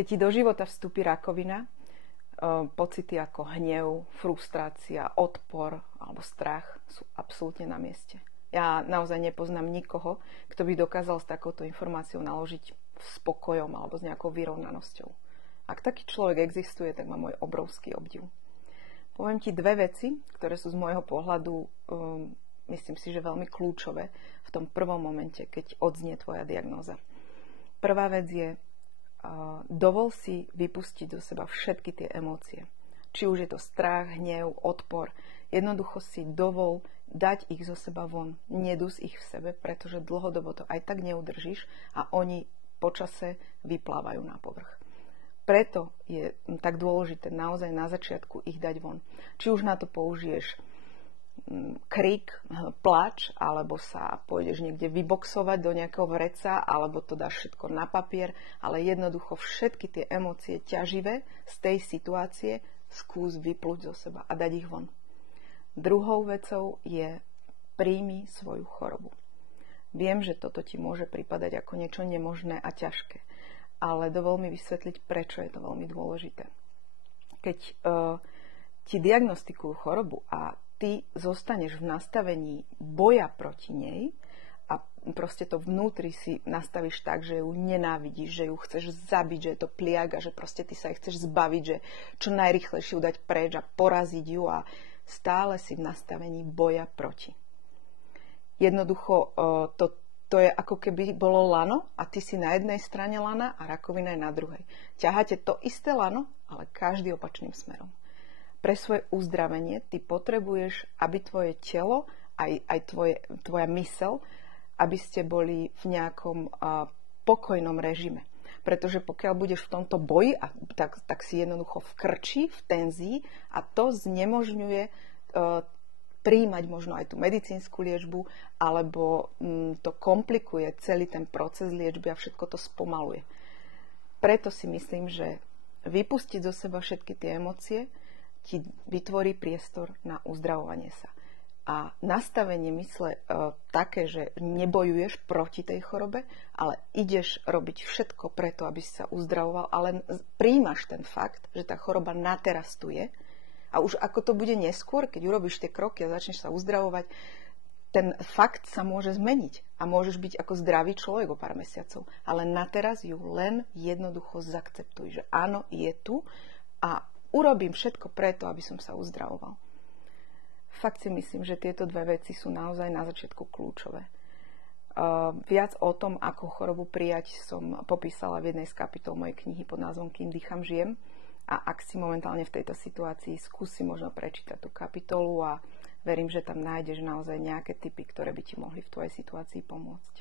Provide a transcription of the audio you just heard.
Keď ti do života vstúpi rakovina, pocity ako hnev, frustrácia, odpor alebo strach sú absolútne na mieste. Ja naozaj nepoznám nikoho, kto by dokázal s takouto informáciou naložiť s pokojom alebo s nejakou vyrovnanosťou. Ak taký človek existuje, tak má môj obrovský obdiv. Poviem ti dve veci, ktoré sú z môjho pohľadu, myslím si, že veľmi kľúčové v tom prvom momente, keď odznie tvoja diagnóza. Prvá vec je, dovol si vypustiť do seba všetky tie emócie. Či už je to strach, hnev, odpor. Jednoducho si dovol dať ich zo seba von. Nedus ich v sebe, pretože dlhodobo to aj tak neudržíš a oni počase vyplávajú na povrch. Preto je tak dôležité naozaj na začiatku ich dať von. Či už na to použiješ krik, plač, alebo sa pôjdeš niekde vyboxovať do nejakého vreca, alebo to dáš všetko na papier, ale jednoducho všetky tie emócie ťaživé z tej situácie skús vypluť zo seba a dať ich von. Druhou vecou je príjmi svoju chorobu. Viem, že toto ti môže pripadať ako niečo nemožné a ťažké, ale dovol mi vysvetliť, prečo je to veľmi dôležité. Keď ti diagnostikujú chorobu a ty zostaneš v nastavení boja proti nej a proste to vnútri si nastavíš tak, že ju nenávidíš, že ju chceš zabiť, že je to pliaga, že proste ty sa jej chceš zbaviť, že čo najrýchlejšie ju dať preč a poraziť ju a stále si v nastavení boja proti. Jednoducho to je ako keby bolo lano a ty si na jednej strane lana a rakovina je na druhej. Ťaháte to isté lano, ale každý opačným smerom. Pre svoje uzdravenie ty potrebuješ, aby tvoje telo, aj tvoja myseľ, aby ste boli v nejakom pokojnom režime. Pretože pokiaľ budeš v tomto boji, tak si jednoducho v krči, v tenzii a to znemožňuje prijímať možno aj tú medicínsku liečbu, alebo to komplikuje celý ten proces liečby a všetko to spomaluje. Preto si myslím, že vypustiť zo seba všetky tie emócie ti vytvorí priestor na uzdravovanie sa. A nastavenie mysle také, že nebojuješ proti tej chorobe, ale ideš robiť všetko preto, aby si sa uzdravoval, ale prijímaš ten fakt, že tá choroba na teraz tu je. A už ako to bude neskôr, keď urobíš tie kroky a začneš sa uzdravovať, ten fakt sa môže zmeniť a môžeš byť ako zdravý človek o pár mesiacov. Ale na teraz ju len jednoducho zaakceptuj, že áno, je tu a urobím všetko preto, aby som sa uzdravoval. Fakt si myslím, že tieto dve veci sú naozaj na začiatku kľúčové. Viac o tom, ako chorobu prijať, som popísala v jednej z kapitol mojej knihy pod názvom Kým dýcham, žijem. A ak si momentálne v tejto situácii, skúsi možno prečítať tú kapitolu a verím, že tam nájdeš naozaj nejaké tipy, ktoré by ti mohli v tvojej situácii pomôcť.